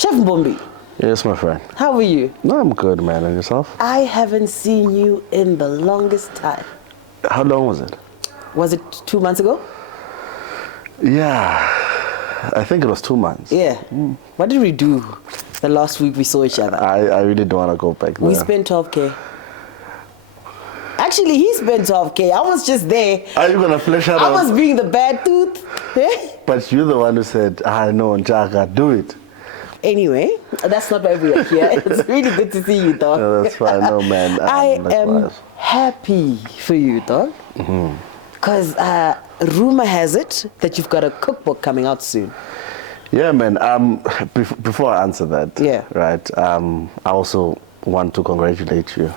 Chef Mbombi. Yes, my friend. How are you? No, I'm good, man. And yourself? I haven't seen you in the longest time. How long was it? Was it 2 months ago? Yeah, I think it was 2 months. Yeah. What did we do the last week we saw each other? I really don't want to go back there. We spent 12K. Actually, he spent 12K. I was just there. Are you going to flesh out? I was being the bad tooth. But you're the one who said, no, Njaga, do it. Anyway, that's not why we are here. It's really good to see you, dog. No, that's fine. No, man. I am happy for you, dog. Because rumor has it that you've got a cookbook coming out soon. Yeah, man. Before I answer that, yeah, right. I also want to congratulate you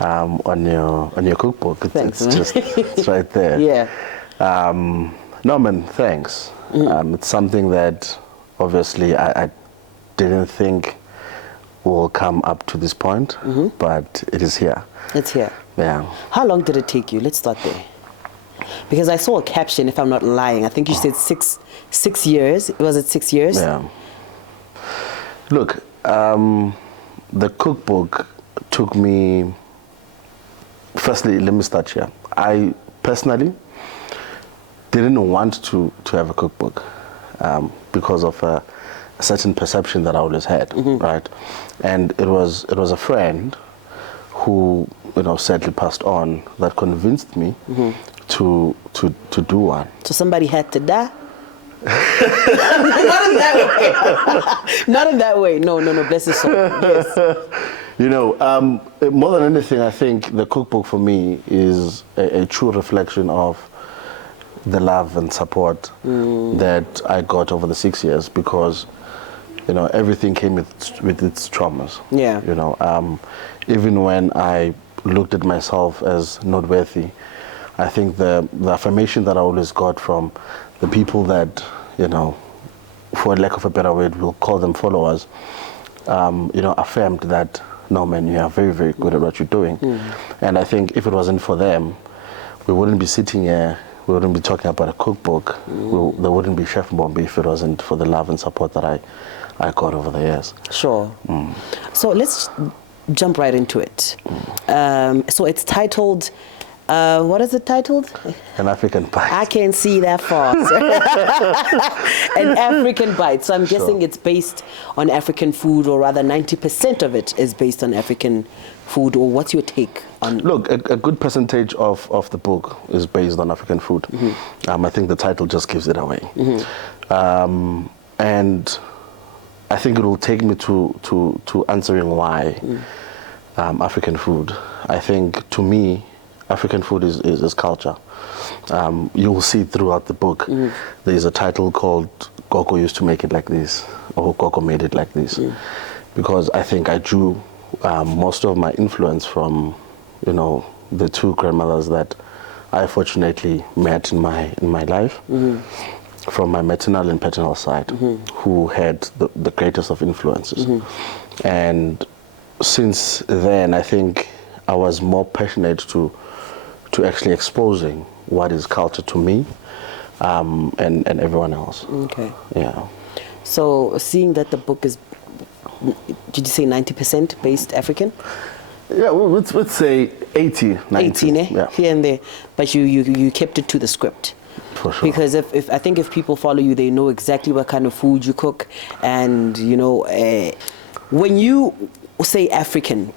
on your cookbook. Thanks, it's right there. Yeah. No, man. Thanks. It's something that obviously I didn't think will come up to this point, but it is here. It's here. Yeah. How long did it take you? Let's start there. Because I saw a caption, if I'm not lying. I think you said six years. Was it 6 years? Yeah. Look, the cookbook took me... Firstly, let me start here. I personally didn't want to have a cookbook because of a certain perception that I always had, right? And it was a friend who, sadly passed on, that convinced me to do one. So somebody had to die? Not in that way. Not in that way. No, bless his soul. Yes. More than anything, I think the cookbook for me is a true reflection of the love and support that I got over the 6 years, because everything came with its traumas. Yeah. Even when I looked at myself as not worthy, I think the affirmation that I always got from the people that, for lack of a better word, we'll call them followers, affirmed that, no, man, you are very, very good at what you're doing. And I think if it wasn't for them, we wouldn't be sitting here, we wouldn't be talking about a cookbook, there wouldn't be Chef Mbombi if it wasn't for the love and support that I got over the years. Sure. So let's jump right into it. So it's titled, what is it titled? An African Bite. I can't see that far. An African Bite. So I'm guessing it's based on African food, or rather 90% of it is based on African food. Or what's your take on? Look, a good percentage of the book is based on African food. I think the title just gives it away. And I think it will take me to answering why African food. I think, to me, African food is culture. You will see throughout the book, there's a title called Gogo Used to Make It Like This, or Gogo Made It Like This. Because I think I drew most of my influence from, the two grandmothers that I fortunately met in my life, from my maternal and paternal side, who had the greatest of influences. And since then, I think I was more passionate to actually exposing what is culture to me and everyone else. Okay. Yeah. So seeing that the book is, did you say 90% based African? Yeah, well, let's say 80, 90. 18, yeah. Here and there. But you kept it to the script. For sure. Because if I think if people follow you, they know exactly what kind of food you cook. And, when you say African,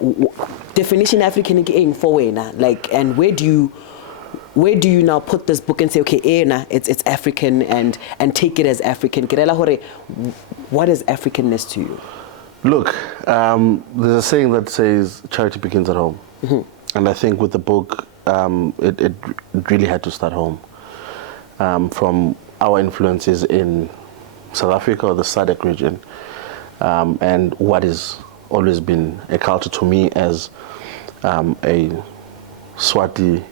definition African again for like, and where do you now put this book and say, okay, it's African, and take it as African? What is Africanness to you? Look, there's a saying that says charity begins at home. And I think with the book, it really had to start home. From our influences in South Africa, or the SADC region, and what has always been a culture to me as a Swati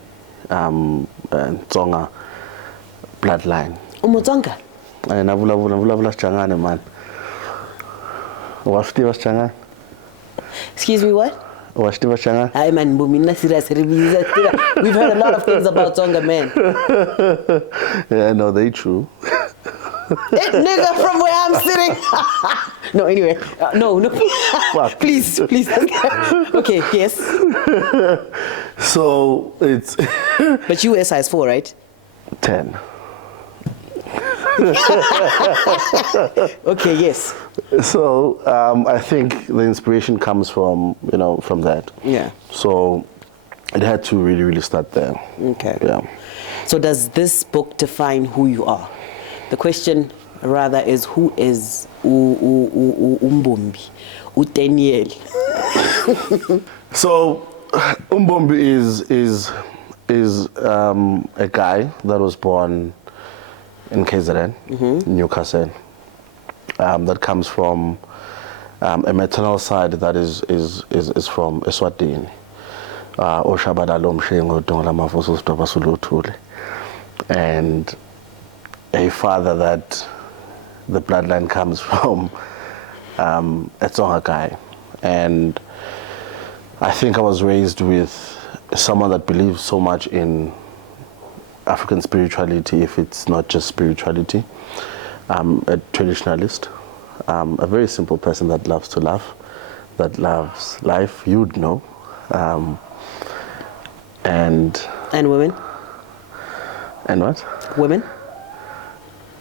and Tsonga bloodline. Umutsonga? Man. Excuse me, what? I man, we've heard a lot of things about Tsonga, man. Yeah, no, they true. Nigga, from where I'm sitting. No, anyway. No. What? Please. Okay, yes. So it's But you wear size 4, right? 10. Okay, yes. So I think the inspiration comes from from that. Yeah. So it had to really, really start there. Okay. Yeah. So does this book define who you are? The question rather is, who is Mbombi, Daniel? So Mbombi is a guy that was born in KZN, Newcastle. That comes from a maternal side that is from Eswatini. And a father that the bloodline comes from a Tsonga guy. And I think I was raised with someone that believes so much in African spirituality, if it's not just spirituality. A traditionalist, a very simple person that loves to laugh, that loves life, you'd know. And women? And what? Women?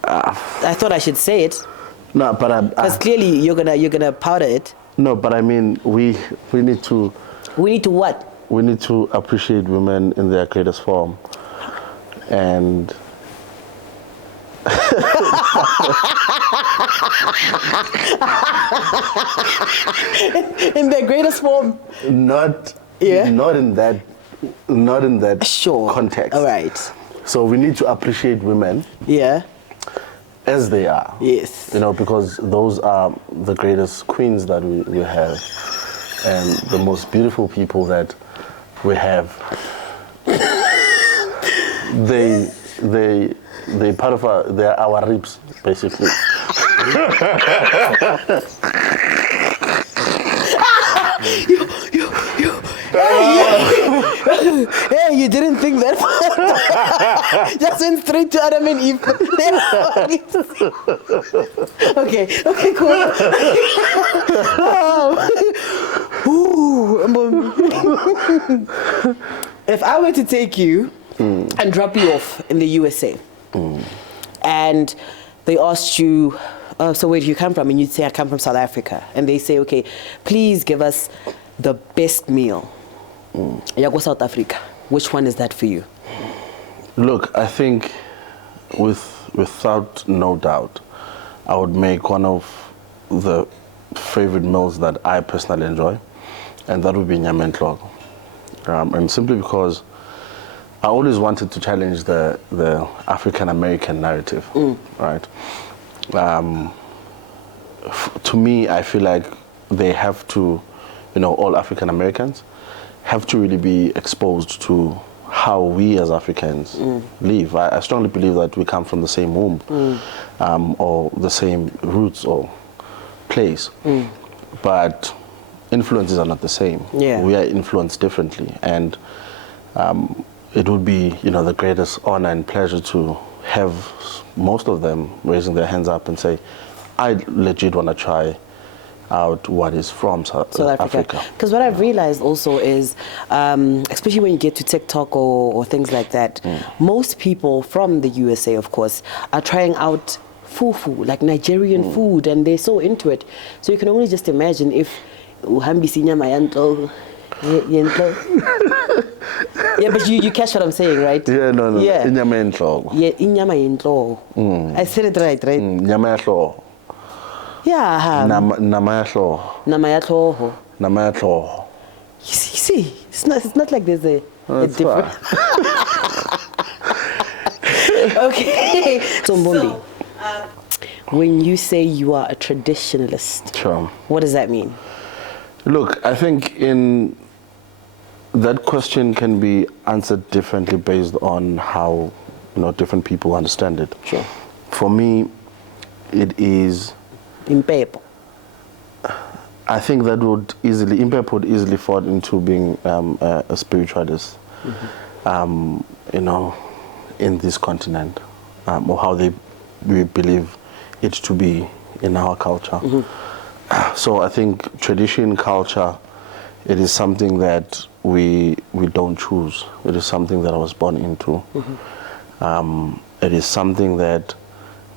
I thought I should say it. No, but because clearly you're gonna powder it. No, but I mean we need to. We need to what? We need to appreciate women in their greatest form, and. In their greatest form. Not in that sure. context. All right. So we need to appreciate women. Yeah. As they are. Yes. Because those are the greatest queens that we have, and the most beautiful people that we have. They part of they're our ribs, basically. Hey, you didn't think that far. Just went straight to Adam and Eve. Okay, cool. If I were to take you and drop you off in the USA, and they asked you, so where do you come from? And you'd say, I come from South Africa. And they say, okay, please give us the best meal. Yago South Africa. Which one is that for you? Look, I think without no doubt, I would make one of the favorite meals that I personally enjoy, and that would be nyama and tloko. And simply because I always wanted to challenge the African American narrative, right? To me, I feel like they have to, all African Americans have to really be exposed to how we as Africans live. I strongly believe that we come from the same womb, or the same roots or place, but influences are not the same. Yeah. We are influenced differently, and it would be, the greatest honor and pleasure to have most of them raising their hands up and say, I legit want to try out what is from South Africa. Because what I've realized also is, especially when you get to TikTok or things like that, most people from the USA, of course, are trying out fufu, like Nigerian food, and they're so into it. So you can only just imagine if uhambisi nyama yanto. Yeah, but you catch what I'm saying, right? Yeah, no. Yeah. Inyama yenhloko. Yeah, inyama yenhloko. I said it right? Nyama yahloko. Yeah. Nama yahloko. Nama yahloko. Nama yahloko. You see, it's not like there's a different. Okay. So Mbombi, when you say you are a traditionalist, sure, what does that mean? Look, I think that question can be answered differently based on how different people understand it. Sure. For me, it is Impepo. I think that Impepo would easily fall into being a spiritualist, in this continent, or how we believe it to be in our culture. So I think tradition, culture, it is something that we don't choose. It is something that I was born into. It is something that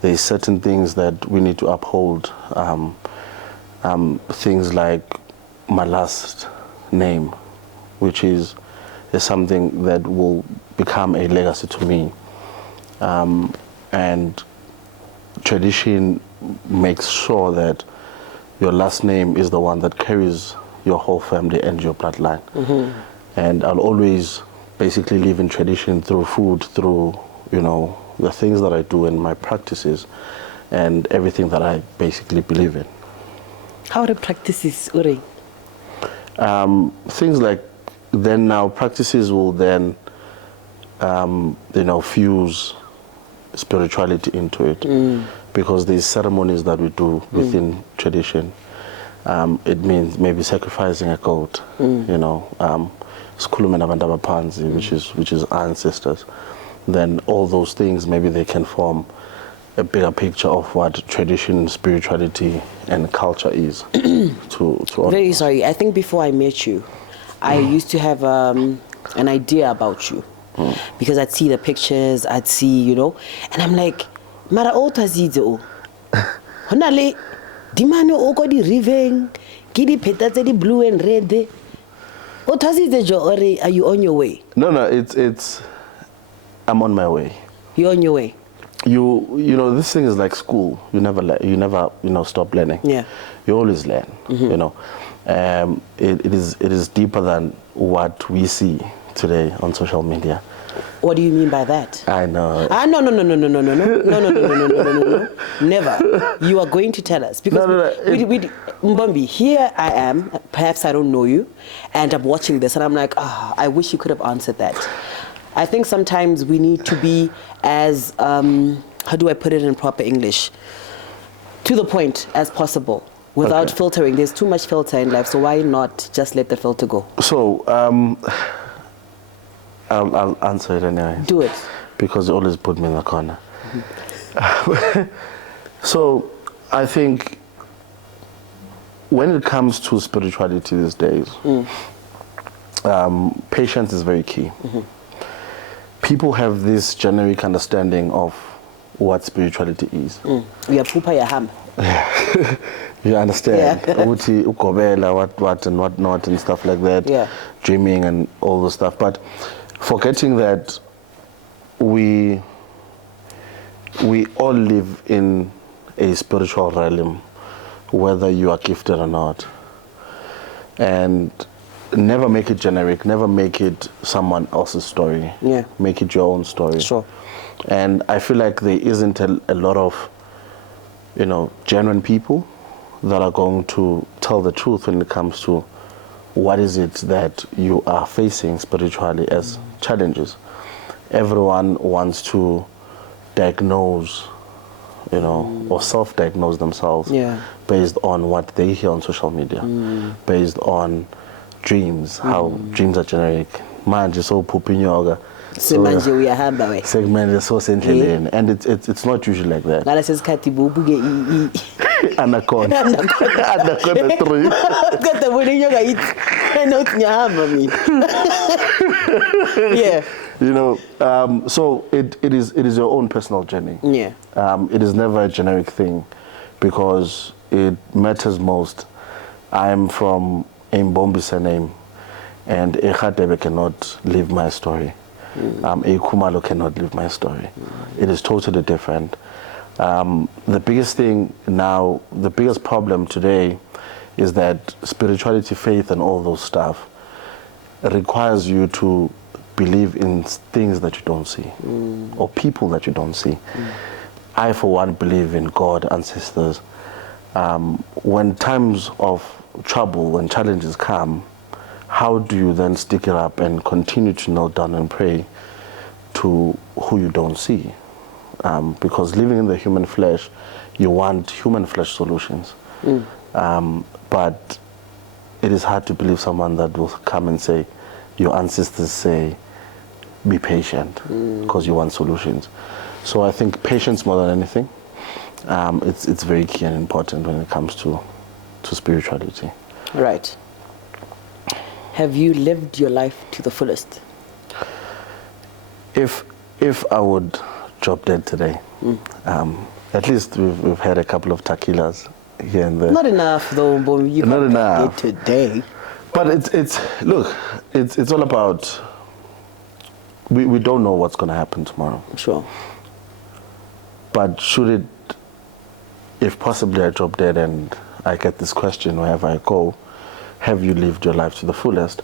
there's certain things that we need to uphold. Things like my last name, which is something that will become a legacy to me. And tradition makes sure that your last name is the one that carries your whole family and your bloodline. And I'll always basically live in tradition through food, through, you know, the things that I do and my practices and everything that I basically believe in. How are the practices, Uri? Things like then now practices will then, you know, fuse spirituality into it, because there's ceremonies that we do within tradition. It means maybe sacrificing a goat, you know, sikhulume nabantu abaphansi, which is our ancestors. Then all those things, maybe they can form a bigger picture of what tradition, spirituality, and culture is. Very sorry. I think before I met you, I used to have an idea about you, because I'd see the pictures, I'd see, you know, and I'm like, mara o tazide o. Honale, di mane o ko di riveng, ki di pheta tse di blue and red. O tazide jo, or are you on your way? No, it's I'm on my way. You're on your way. You know, this thing is like school. You never stop learning. Yeah. You always learn. You know, it is deeper than what we see today on social media. What do you mean by that? I know. No. Never. You are going to tell us, because Mbombi, here I am. Perhaps I don't know you, and I'm watching this, and I'm like, I wish you could have answered that. I think sometimes we need to be as, how do I put it in proper English, to the point as possible, without filtering. There's too much filter in life, so why not just let the filter go? So, I'll answer it anyway. Do it. Because you always put me in the corner. So, I think when it comes to spirituality these days, patience is very key. People have this generic understanding of what spirituality is. You are pupa ya ham. You understand? Yeah. Uti, ukobela, what and what not and stuff like that. Yeah. Dreaming and all the stuff. But forgetting that we all live in a spiritual realm, whether you are gifted or not. And never make it generic, never make it someone else's story. Yeah. Make it your own story. Sure. And I feel like there isn't a lot of, you know, genuine people that are going to tell the truth when it comes to what is it that you are facing spiritually as challenges. Everyone wants to diagnose, you know, or self-diagnose themselves based on what they hear on social media, based on dreams, how dreams are generic. Manje so pooping yoga. Manje uyahamba we. Segment so sendleleni, and it's not usually like that. Ngala sesikhathi bubuke Anaconda. Anaconda 3. Kata bone yoga it. Not nyahamba me. Yeah. You know, so it is your own personal journey. Yeah. It is never a generic thing, because it matters most. I am from Mbombi surname, and Ekhatebe cannot live my story. Kumalo cannot live my story. It is totally different. The biggest thing now, the biggest problem today is that spirituality, faith, and all those stuff requires you to believe in things that you don't see, or people that you don't see. I, for one, believe in God, ancestors. When times of trouble, when challenges come, how do you then stick it up and continue to kneel down and pray to who you don't see? Because living in the human flesh, you want human flesh solutions. But it is hard to believe someone that will come and say, your ancestors say, be patient, because you want solutions. So I think patience more than anything. it's very key and important when it comes to spirituality. Right. Have you lived your life to the fullest? If I would drop dead today, at least we've had a couple of tequilas here and there. Not enough though, but you Not can't enough. get today. But it's all about, we don't know what's going to happen tomorrow. Sure. But should it, if possibly I drop dead and I get this question wherever I go, have you lived your life to the fullest?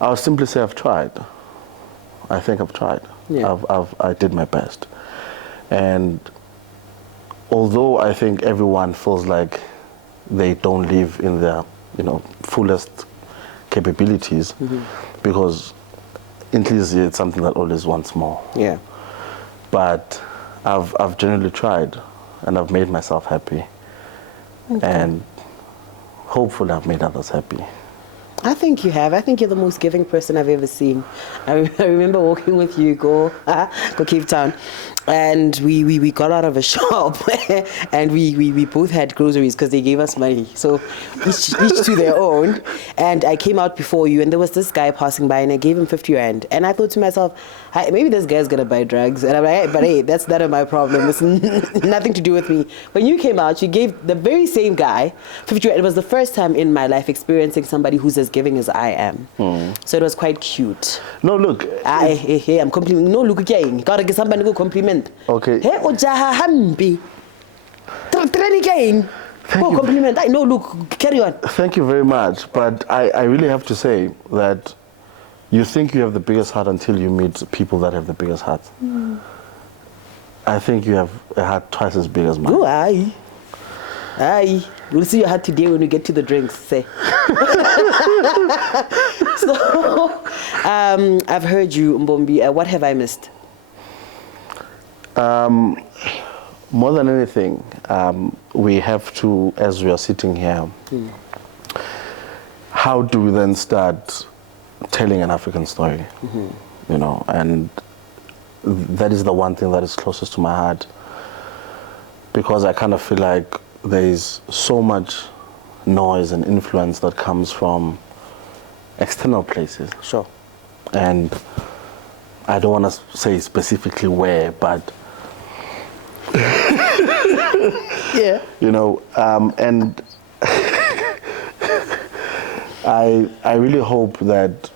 I'll simply say I've tried. I think I've tried. Yeah. I did my best. And although I think everyone feels like they don't live in their, fullest capabilities, because intrinsically it's something that always wants more. Yeah. But I've generally tried, and I've made myself happy, and hopefully I've made others happy. I think you have. I think you're the most giving person I've ever seen. I remember walking with you, go Cape Town, and we got out of a shop and we both had groceries because they gave us money. So each to their own. And I came out before you, and there was this guy passing by, and I gave him 50 rand. And I thought to myself, maybe this guy's gonna buy drugs. And I'm like, hey, but hey, that's none of my problem. It's nothing to do with me. When you came out, you gave the very same guy 50 rand. It was the first time in my life experiencing somebody who's as giving as I am. So it was quite cute. No, look. Hey, I'm complimenting. No, look again. Gotta get somebody to compliment. Okay. Hey, ojaha hambi. Training again. Oh, compliment. No, look, carry on. Thank you very much. But I really have to say that you think you have the biggest heart until you meet people that have the biggest heart. I think you have a heart twice as big as mine. Oh, aye. We'll see your heart today when we get to the drinks, say. So, I've heard you, Mbombi. What have I missed? More than anything, we have to, as we are sitting here, how do we then start telling an African story? And that is the one thing that is closest to my heart, because I kind of feel like there is so much noise and influence that comes from external places. Sure. And I don't want to say specifically where, but Yeah. And I really hope that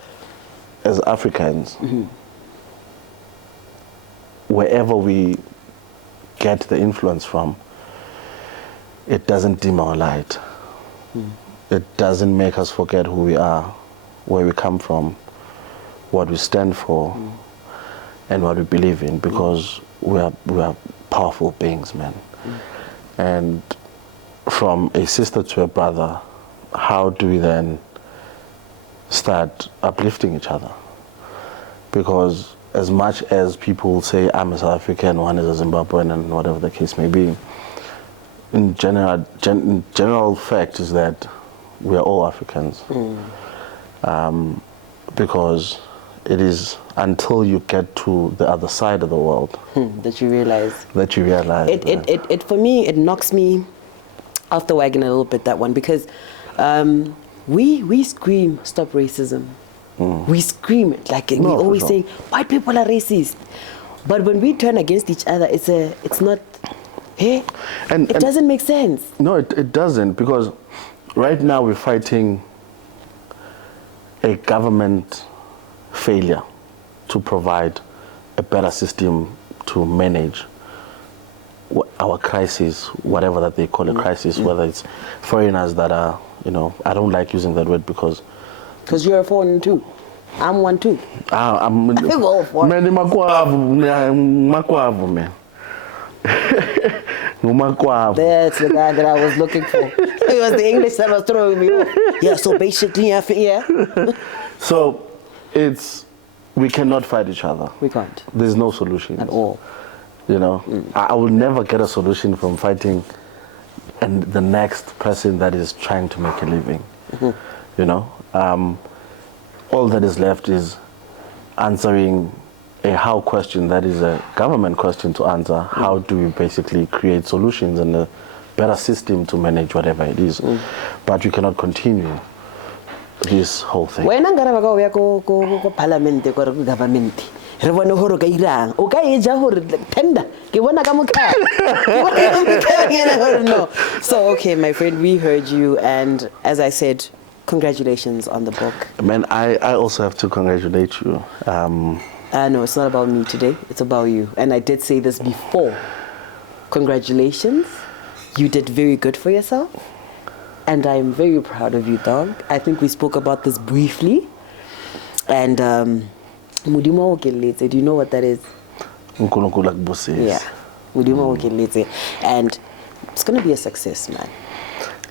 as Africans, wherever we get the influence from, it doesn't dim our light. It doesn't make us forget who we are, where we come from, what we stand for, and what we believe in, because we are powerful beings, man. And from a sister to a brother, how do we then start uplifting each other? Because as much as people say, I'm a South African, one is a Zimbabwean, and whatever the case may be, in general fact is that we are all Africans. Because it is until you get to the other side of the world that you realize. It for me, it knocks me off the wagon a little bit, that one, because we scream, stop racism. We scream it, like we always say, white people are racist. But when we turn against each other, it's not, hey, it doesn't make sense. No, it doesn't, because right now we're fighting a government failure to provide a better system to manage our crisis, whatever that they call a crisis, whether it's foreigners that are, I don't like using that word because you're a foreigner too. I'm one too. I'm all for man. That's the guy that I was looking for. It was the English that was throwing me off. Yeah, so basically, yeah. So we cannot fight each other. We can't. There's no solution at all. I will never get a solution from fighting and the next person that is trying to make a living. All that is left is answering a how question that is a government question to answer. How do we basically create solutions and a better system to manage whatever it is? But you cannot continue this whole thing. When I'm gonna go parliament, go government. Tender. No. So okay, my friend, we heard you, and as I said, congratulations on the book. Man, I also have to congratulate you. No, it's not about me today. It's about you. And I did say this before. Congratulations. You did very good for yourself. And I'm very proud of you, dog. I think we spoke about this briefly. And Mudimo Okelete, do you know what that is? Yeah. Mudimo Okelete. And it's going to be a success, man.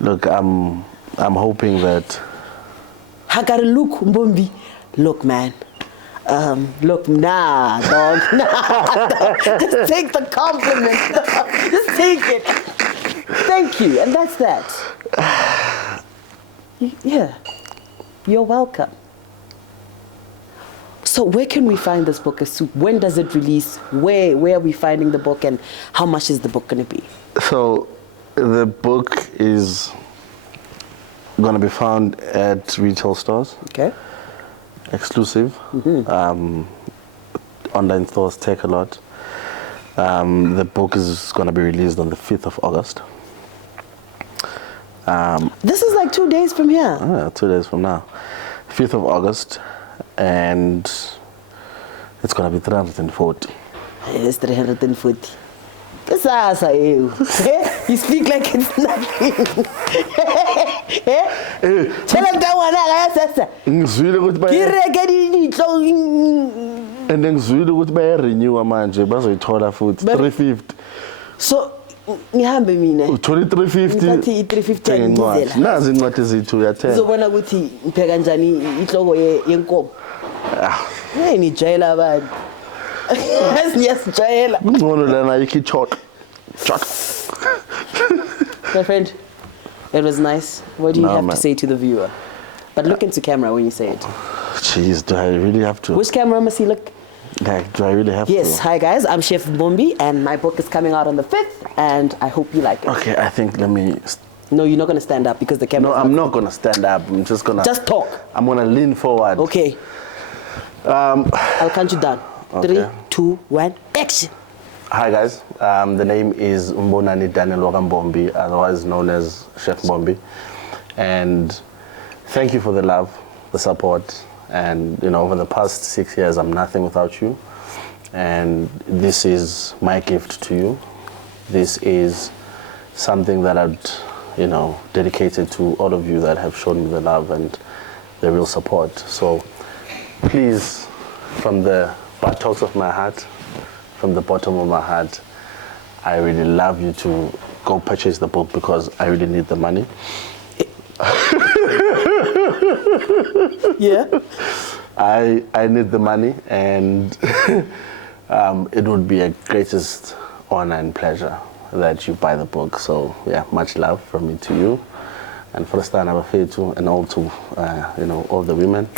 Look, I'm hoping that... Look, Mbombi. Look, man. Look, nah, dog. Nah, dog. Just take the compliment, dog. Just take it. Thank you. And that's that. Yeah. You're welcome. So where can we find this book? When does it release? Where are we finding the book, and how much is the book going to be? So the book is going to be found at retail stores. Okay. Exclusive. Online stores take a lot. The book is going to be released on the 5th of August. This is like 2 days from here. 2 days from now. 5th of August. And it's going to be 340. It's 340. You speak like it's nothing. Tell him that one. And then Zulu would be renew a man, bazoyithola futhi 350. So ngihambe mina. 2350. Ngathi 350 ngizela. Nazi incwadi zethu uyathela. Uzobona ukuthi ipheka kanjani inhloko yenkomo. Hey ni jayela abantu. Asiyasijayela. Ngcono lana ikichot. My friend, it was nice. What do you have to say to the viewer? But look into camera when you say it. Jeez, do I really have to? Which camera must he look? Like, do I really have to? Yes, hi guys, I'm Chef Mbombi, and my book is coming out on the 5th, and I hope you like it. Okay, I think let me... No, you're not going to stand up because the camera... No, I'm not going to stand up. I'm just going to... Just talk. I'm going to lean forward. Okay. I'll count you down. Okay. 3, 2, 1, action. Hi guys, the name is Mbonani Daniel Mbombi, otherwise known as Chef Mbombi. And thank you for the love, the support. And you know, over the past 6 years, I'm nothing without you. And this is my gift to you. This is something that I'd, you know, dedicated to all of you that have shown me the love and the real support. So please, from the buttocks of my heart, from the bottom of my heart, I really love you to go purchase the book because I really need the money. Yeah. I need the money, and it would be a greatest honor and pleasure that you buy the book. So yeah, much love from me to you, and for the start of a to and all to you know, all the women.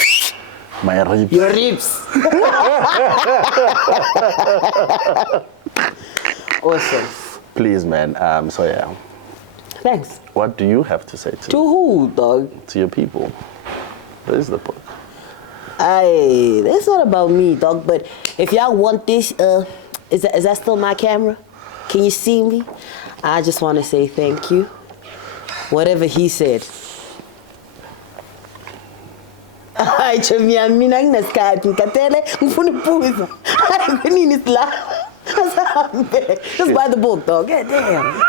My ribs. Your ribs. Awesome. Please, man. So yeah. Thanks. What do you have to say To who, dog? to your people? What is the book? It's not about me, dog, but if y'all want this, is that still my camera? Can you see me? I just want to say thank you. Whatever he said. Hayi chomia mina nginasikhathi ngikatele ngifuna ukubuza. Hayi kunini sila? Just buy the book, dog. God damn.